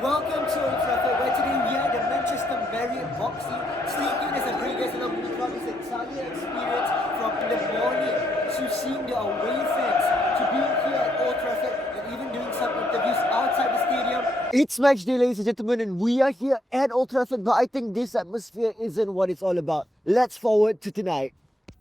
Welcome to Old Trafford, where today we are at the Manchester Marriott boxing. Stay tuned as I bring you guys along with throughout this entire experience from the morning to seeing the away fans to being here at Old Trafford and even doing some interviews outside the stadium. It's match day, ladies and gentlemen, and we are here at Old Trafford, but I think this atmosphere isn't what it's all about. Let's forward to tonight.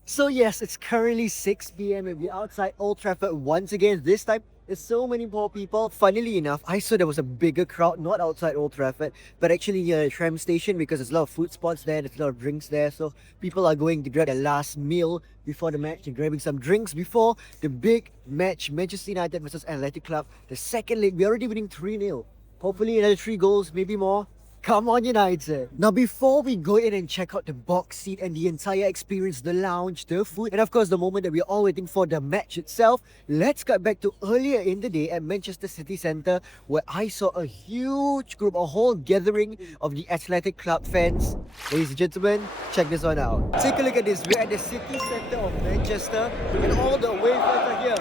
So yes, it's currently 6 p.m. and we're outside Old Trafford once again. This time, there's so many more people. Funnily enough, I saw there was a bigger crowd, not outside Old Trafford, but actually near the tram station because there's a lot of food spots there, there's a lot of drinks there. So people are going to grab their last meal before the match. They're grabbing some drinks before the big match, Manchester United versus Athletic Club. The second leg, we're already winning 3-0. Hopefully another 3 goals, maybe more. Come on, United! Now, before we go in and check out the box seat and the entire experience, the lounge, the food, and of course the moment that we're all waiting for, the match itself, let's get back to earlier in the day at Manchester City Centre, where I saw a huge group, a whole gathering of the Athletic Club fans. Ladies and gentlemen, check this one out. Take a look at this. We're at the City Centre of Manchester, and all the away fans are here.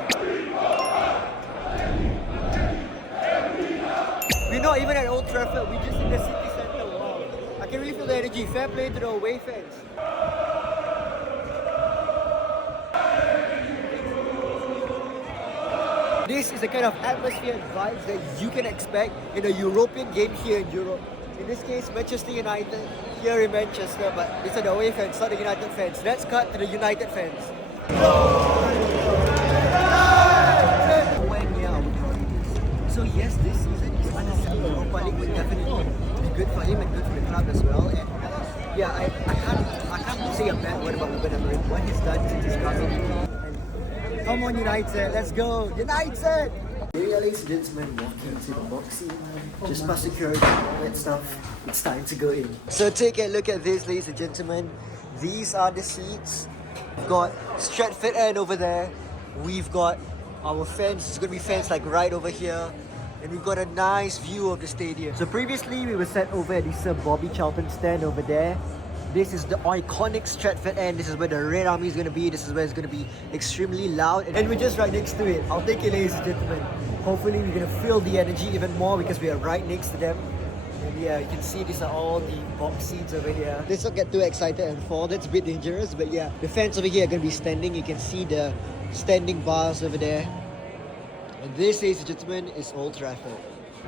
We're not even at Old Trafford, we're just in the city centre. Wow. I can really feel the energy. Fair play to the away fans. This is the kind of atmosphere and vibes that you can expect in a European game here in Europe. In this case, Manchester United here in Manchester, but these are the away fans, not the United fans. Let's cut to the United fans. So yes, this season is undecided. Europa League will definitely be good for him and good for the club as well. And yeah, I can't say a bad word about Ruben Amorim. What he's done since he's come in. And come on, United, let's go, United! Here we are, ladies and gentlemen, walking to the boxing, just past security and all that stuff. It's time to go in. So take a look at this, ladies and gentlemen. These are the seats. We've got Stratford End over there. We've got our fans. It's going to be fans like right over here. And we've got a nice view of the stadium. So previously we were sat over at the Sir Bobby Charlton stand over there. This is the iconic Stratford End. This is where the Red Army is going to be. This is where it's going to be extremely loud. And we're just right next to it. I'll take it, ladies and gentlemen. Hopefully we're going to feel the energy even more because we are right next to them. And yeah, you can see these are all the box seats over here. Let's not get too excited and fall. That's a bit dangerous. But yeah, the fans over here are going to be standing. You can see the standing bars over there. And this, ladies and gentlemen, is Old Trafford.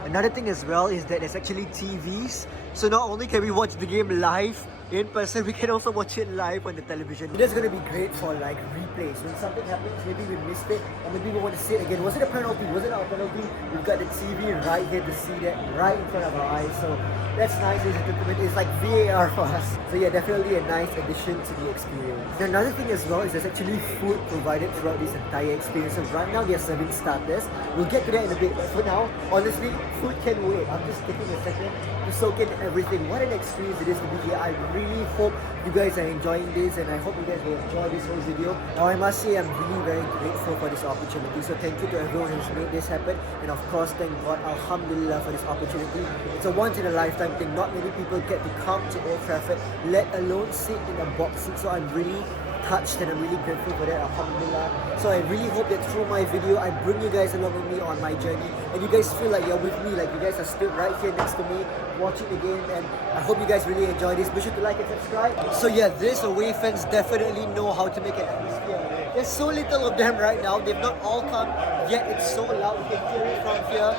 Another thing as well is that there's actually TVs. So not only can we watch the game live in person, we can also watch it live on the television. That's going to be great for like replays. When something happens, maybe we missed it, or maybe we want to see it again. Was it a penalty? Was it not a penalty? We've got the TV right here to see that right in front of our eyes. So that's nice, ladies and gentlemen. It's like VAR for us. So yeah, definitely a nice addition to the experience. And another thing as well is there's actually food provided throughout this entire experience. So right now they're serving starters. We'll get to that in a bit. But for now, honestly, food can wait. I'm just taking a second to soak in everything. What an experience it is to be here. I really hope you guys are enjoying this, and I hope you guys will enjoy this whole video. Now I must say I'm really very grateful for this opportunity. So thank you to everyone who's made this happen, and of course thank God, Alhamdulillah, for this opportunity. It's a once in a lifetime thing. Not many people get to come to Old Trafford, let alone sit in a box seat. So I'm really touched and I'm really grateful for that, alhamdulillah. So I really hope that through my video I bring you guys along with me on my journey, and you guys feel like you're with me, like you guys are still right here next to me watching the game. And I hope you guys really enjoy this. Be sure to like and subscribe. So yeah, these away fans definitely know how to make an atmosphere. There's so little of them right now. They've not all come, yet it's so loud. You can hear it from here.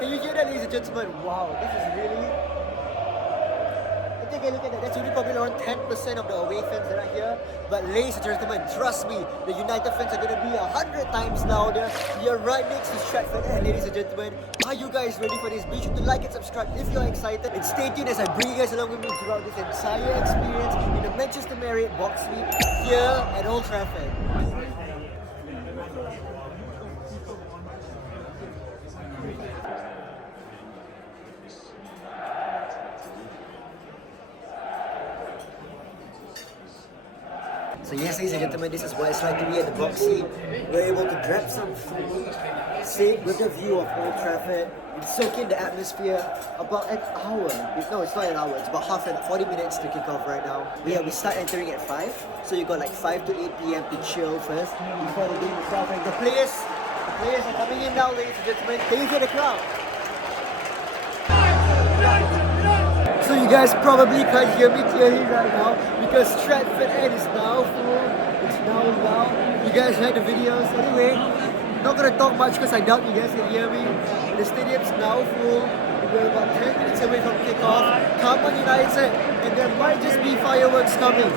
Can you hear that, ladies and gentlemen? Wow, this is really... Take a look at that. That's only probably around 10% of the away fans that are here. But ladies and gentlemen, trust me, the United fans are going to be 100 times louder. We are right next to Stratford. And ladies and gentlemen, are you guys ready for this? Be sure to like and subscribe if you're excited. And stay tuned as I bring you guys along with me throughout this entire experience in the Manchester Marriott box suite here at Old Trafford. So yes, ladies and gentlemen, this is what it's like to be at the box seat. We're able to grab some food, sit with the view of Old Trafford, and soak in the atmosphere. About an hour. No, it's not an hour. It's about 40 minutes to kick off right now. We start entering at 5. So you got like 5 to 8 p.m. to chill first before the game itself. And the players are coming in now, ladies and gentlemen. Can you hear the crowd? guys probably can't hear me clearly right now because Stratford End is now full. It's now loud. You guys heard the videos. Anyway, not gonna talk much because I doubt you guys can hear me. The stadium's now full. We're about 10 minutes away from kickoff. Come on United, and there might just be fireworks coming.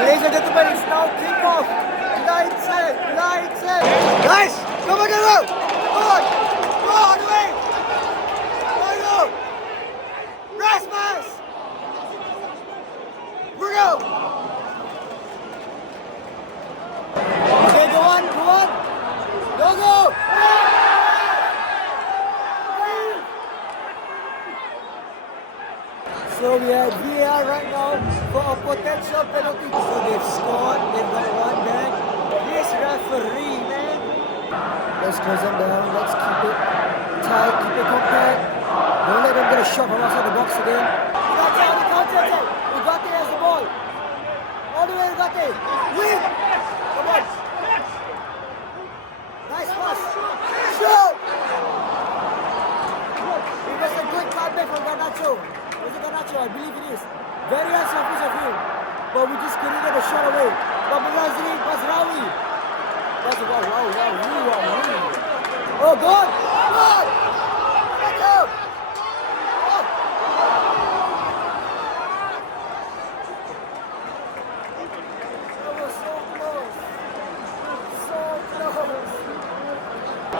Ladies and gentlemen, it's now kickoff. United. Guys, come on, go! Come on! Go on the way! Go! Rasmus! Bruno! Okay, go on! Go! So we have VAR right now for a potential penalty. So they've scored, they've got one back. This referee, man. Let's close them down, let's keep it tight, keep it compact. Don't let them get a shot from outside the box again. Ugarte has the ball. All the way Ugarte. Win! Come on. Nice pass. Shoot! It was a good cutback from Garnacho. Was it Garnacho? I believe it is. Very unselfish of him. But we just couldn't get a shot away. But Razri, Basrawi. That's wow. Oh, God! Let's go! That was so close.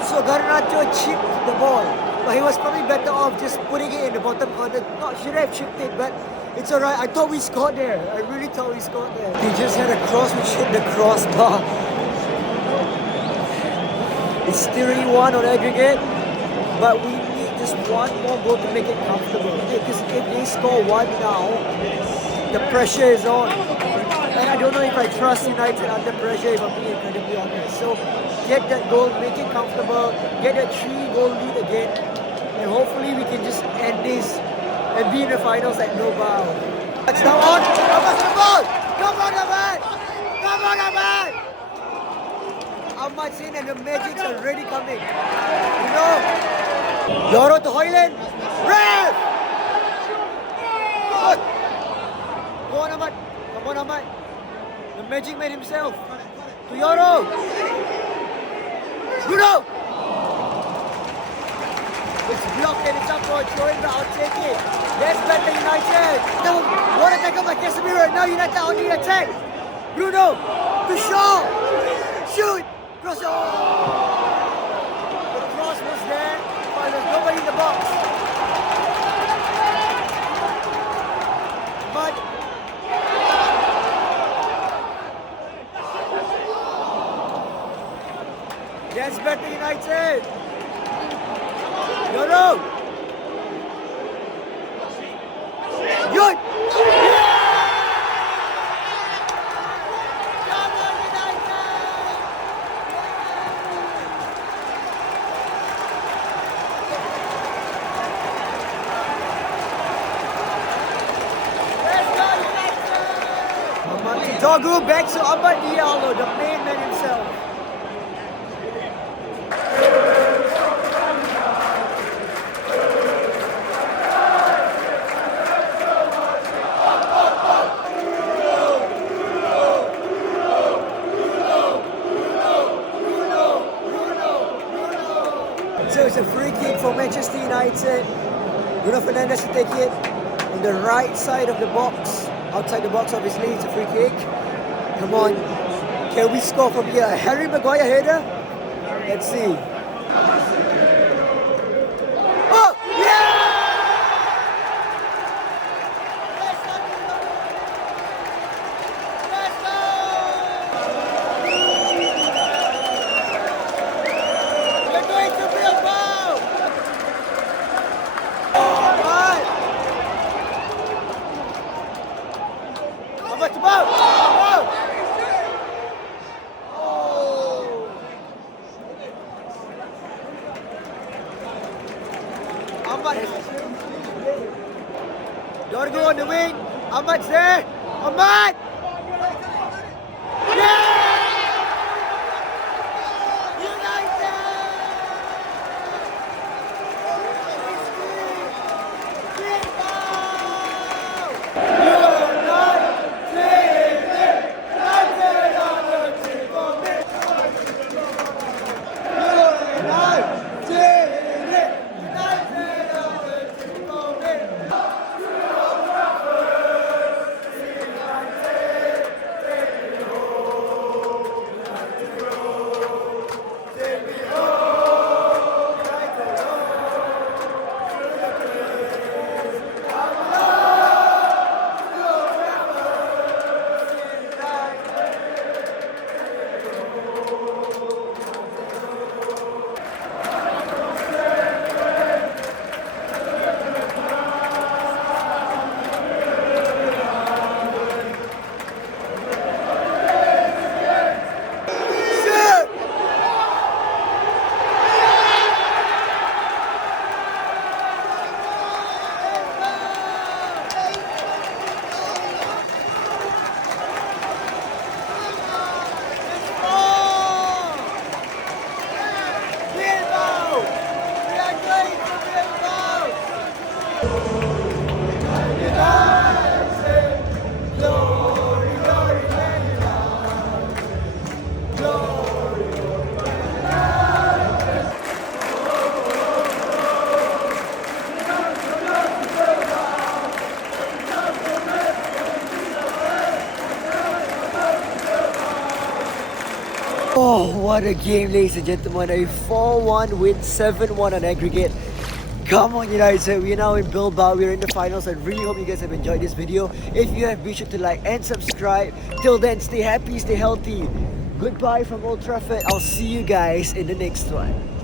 So Garnacho chipped the ball. But he was probably better off just putting it in the bottom corner. Not should have chipped it, but it's alright. I thought we scored there. I really thought we scored there. He just had a cross which hit the crossbar. It's still 3-1 on aggregate, but we need just one more goal to make it comfortable. Because if they score one now, the pressure is on. And I don't know if I trust United under pressure, if I'm being incredibly honest. So get that goal, make it comfortable, get that 3-goal lead again, and hopefully we can just end this and be in the finals like no bow. That's now on! Come on, the ball! Come on, man! Ahmad's in and the magic's already coming. You know? Yoro to Hoyland. Rev! Good! Go on, Ahmad. Come on, Ahmad. The magic man himself. To Yoro. Bruno! It's blocked and it's up for a throw-in, but I'll take it. That's better United. Now, what attack by Casemiro. Now United on the attack. Bruno to Shaw. Shoot! Cross. The cross was there, but there's nobody in the box. But that's better United. No. Good. Dogu back to Ahmad Diallo, the main man himself. So it's a free kick for Manchester United. Bruno Fernandes to take it on the right side of the box. Outside the box, obviously, it's a free kick. Come on. Can we score from here? Harry Maguire header? Let's see. Oh! Yeah! We're going to Bilbao! Ahmad. Dorgo on the wing. Ahmad's there. Ahmad! Oh, what a game, ladies and gentlemen. A 4-1 win, 7-1 on aggregate. Come on, United. We're now in Bilbao. We're in the finals. I really hope you guys have enjoyed this video. If you have, be sure to like and subscribe. Till then, stay happy, stay healthy. Goodbye from Old Trafford. I'll see you guys in the next one.